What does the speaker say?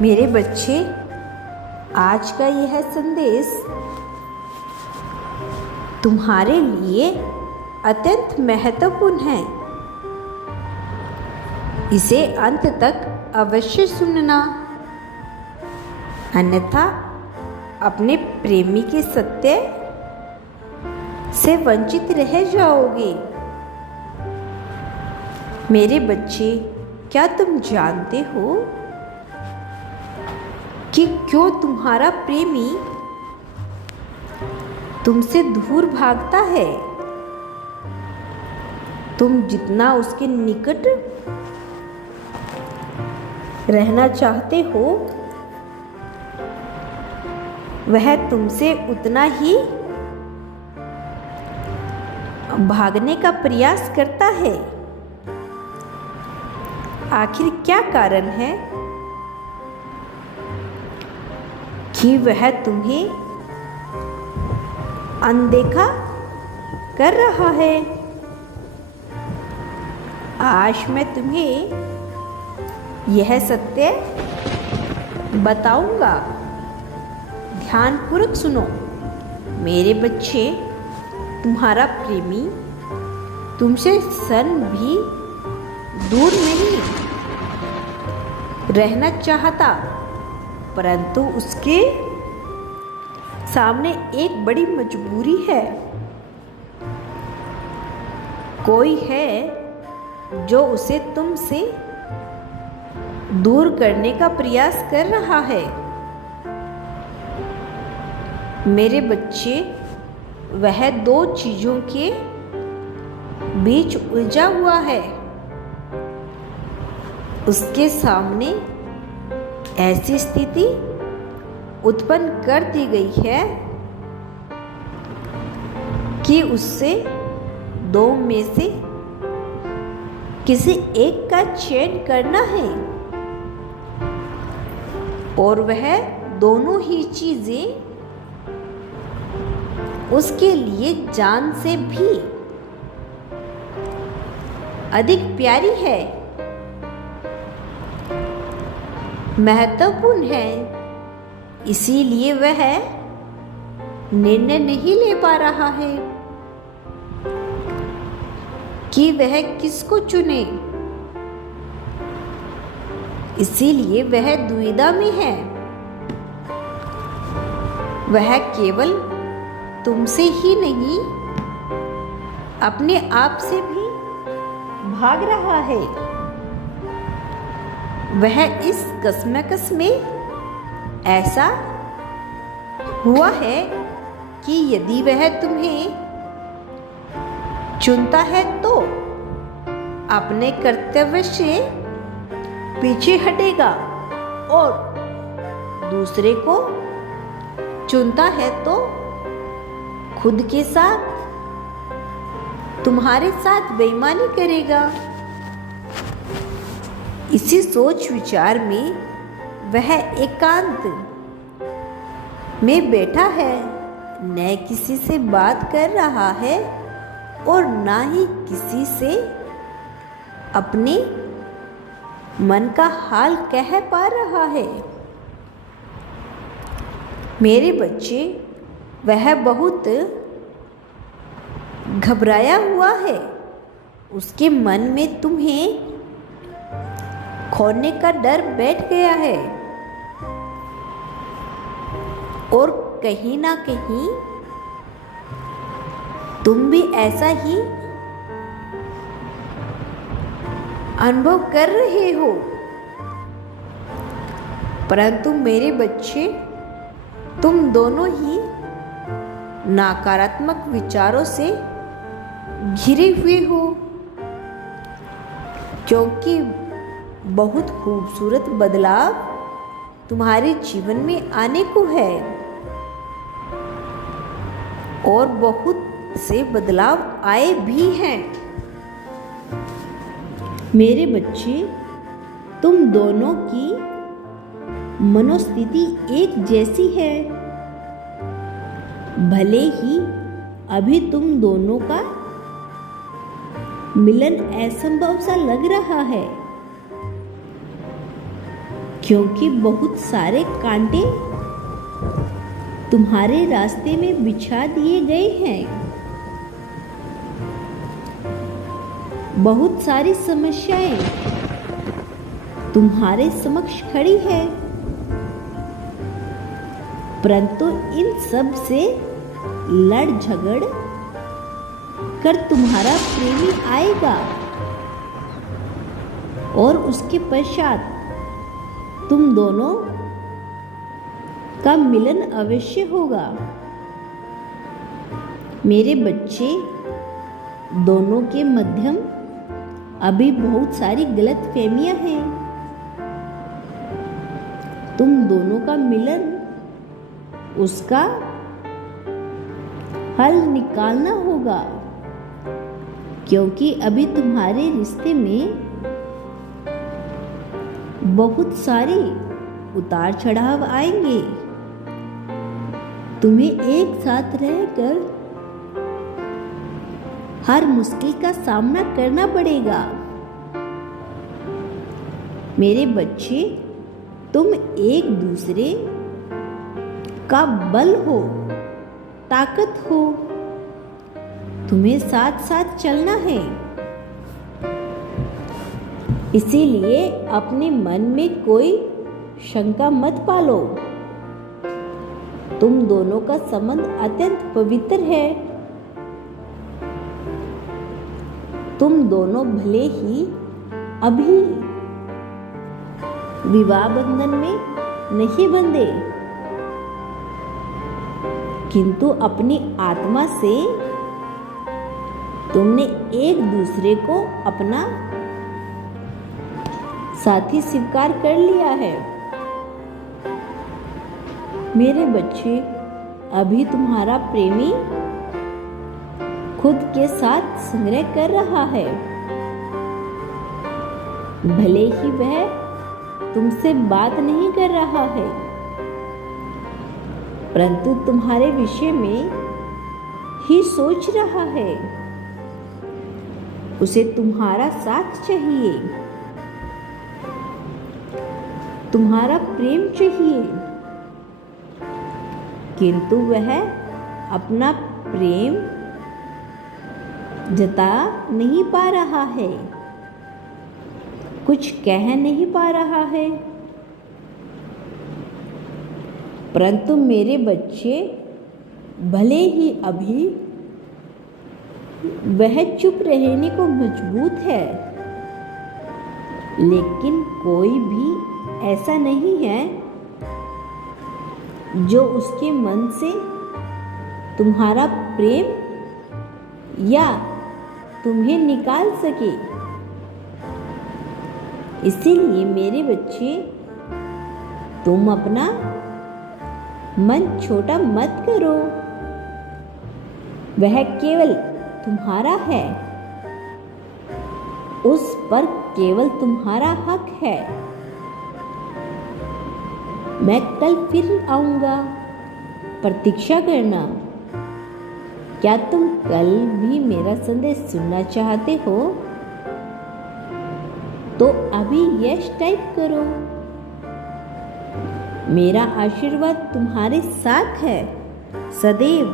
मेरे बच्चे, आज का यह संदेश तुम्हारे लिए अत्यंत महत्वपूर्ण है। इसे अंत तक अवश्य सुनना, अन्यथा अपने प्रेमी के सत्य से वंचित रह जाओगे। मेरे बच्चे, क्या तुम जानते हो कि क्यों तुम्हारा प्रेमी तुमसे दूर भागता है? तुम जितना उसके निकट रहना चाहते हो, वह तुमसे उतना ही भागने का प्रयास करता है। आखिर क्या कारण है कि वह तुम्हें अनदेखा कर रहा है? आज मैं तुम्हें यह सत्य बताऊंगा। ध्यानपूर्वक सुनो। मेरे बच्चे, तुम्हारा प्रेमी तुमसे क्षण भी दूर नहीं रहना चाहता, परंतु उसके सामने एक बड़ी मजबूरी है। कोई है जो उसे तुमसे दूर करने का प्रयास कर रहा है। मेरे बच्चे, वह दो चीजों के बीच उलझा हुआ है। उसके सामने ऐसी स्थिति उत्पन्न कर दी गई है कि उससे दो में से किसी एक का चयन करना है, और वह दोनों ही चीजें उसके लिए जान से भी अधिक प्यारी है, महत्वपूर्ण है। इसीलिए वह निर्णय नहीं ले पा रहा है कि वह किसको चुने। इसीलिए वह दुविधा में है। वह केवल तुमसे ही नहीं, अपने आप से भी भाग रहा है। वह इस कशमकश में ऐसा हुआ है कि यदि वह तुम्हें चुनता है तो अपने कर्तव्य से पीछे हटेगा, और दूसरे को चुनता है तो खुद के साथ, तुम्हारे साथ बेईमानी करेगा। इसी सोच विचार में वह एकांत में बैठा है, न किसी से बात कर रहा है और ना ही किसी से अपने मन का हाल कह पा रहा है। मेरे बच्चे, वह बहुत घबराया हुआ है। उसके मन में तुम्हें खोने का डर बैठ गया है, और कहीं ना कहीं तुम भी ऐसा ही अनुभव कर रहे हो। परंतु मेरे बच्चे, तुम दोनों ही नकारात्मक विचारों से घिरे हुए हो, क्योंकि बहुत खूबसूरत बदलाव तुम्हारे जीवन में आने को है, और बहुत से बदलाव आए भी हैं। मेरे बच्चे, तुम दोनों की मनोस्थिति एक जैसी है। भले ही अभी तुम दोनों का मिलन असंभव सा लग रहा है, क्योंकि बहुत सारे कांटे तुम्हारे रास्ते में बिछा दिए गए हैं। बहुत सारी समस्याएं तुम्हारे समक्ष खड़ी है, परंतु इन सब से लड़ झगड़ कर तुम्हारा प्रेमी आएगा और उसके पश्चात तुम दोनों का मिलन अवश्य होगा। मेरे बच्चे, दोनों के मध्यम अभी बहुत सारी गलतफहमियां हैं। तुम दोनों का मिलन, उसका हल निकालना होगा, क्योंकि अभी तुम्हारे रिश्ते में बहुत सारे उतार चढ़ाव आएंगे। तुम्हें एक साथ रहकर हर मुश्किल का सामना करना पड़ेगा। मेरे बच्चे, तुम एक दूसरे का बल हो, ताकत हो। तुम्हें साथ साथ चलना है। इसीलिए अपने मन में कोई शंका मत पालो। तुम दोनों का संबंध अत्यंत पवित्र है। तुम दोनों भले ही अभी विवाह बंधन में नहीं बंधे, किंतु अपनी आत्मा से तुमने एक दूसरे को अपना साथी स्वीकार कर लिया है। मेरे बच्चे, अभी तुम्हारा प्रेमी खुद के साथ संग्रह कर रहा है। भले ही वह तुमसे बात नहीं कर रहा है, परंतु तुम्हारे विषय में ही सोच रहा है। उसे तुम्हारा साथ चाहिए, तुम्हारा प्रेम चाहिए, किंतु वह अपना प्रेम जता नहीं पा रहा है, कुछ कह नहीं पा रहा है। परंतु मेरे बच्चे, भले ही अभी वह चुप रहने को मजबूर है, लेकिन कोई भी ऐसा नहीं है जो उसके मन से तुम्हारा प्रेम या तुम्हें निकाल सके। इसीलिए मेरे बच्चे, तुम अपना मन छोटा मत करो। वह केवल तुम्हारा है, उस पर केवल तुम्हारा हक है। मैं कल फिर आऊंगा, प्रतीक्षा करना। क्या तुम कल भी मेरा संदेश सुनना चाहते हो? तो अभी यस टाइप करो। मेरा आशीर्वाद तुम्हारे साथ है सदैव।